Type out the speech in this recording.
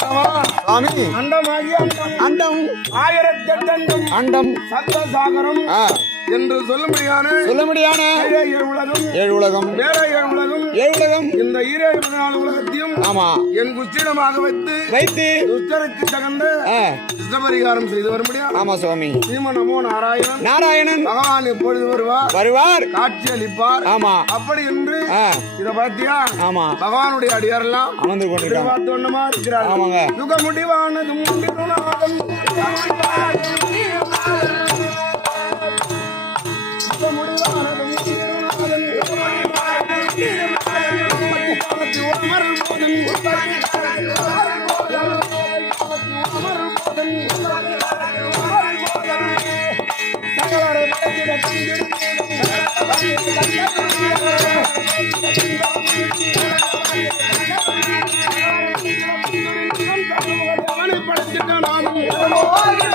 சுவாமி அண்டமாகிய அண்டம் ஆயிரத்தெட்டண்டம் அண்டம் சப்தசாகரம் என்று சொல்ல முடியான ஏழு உலகம் வேற ஏழு உலகம் இந்த 24 உலகத்தையும் ஆமா என் குச்சிடமாக வைத்து துஷ்டருக்கு தகுந்த இஷ்டபரிகாரம் செய்து வர முடியாது. ஆமா சுவாமி. ஸ்ரீமன் நமோ நாராயணன் பகவான் எப்பொழுது வருவார் காட்சி அளிப்பார். ஆமா அப்படி என்று இத பாத்தியா? ஆமா பகவானுடைய அடியாரெல்லாம் அமர்ந்து கொண்டிருக்காங்க. பார்த்து ஒண்ணுமா இருக்கிறார். ஆமாங்க. யுக முடிவானதும் படைச்சிட்டான்.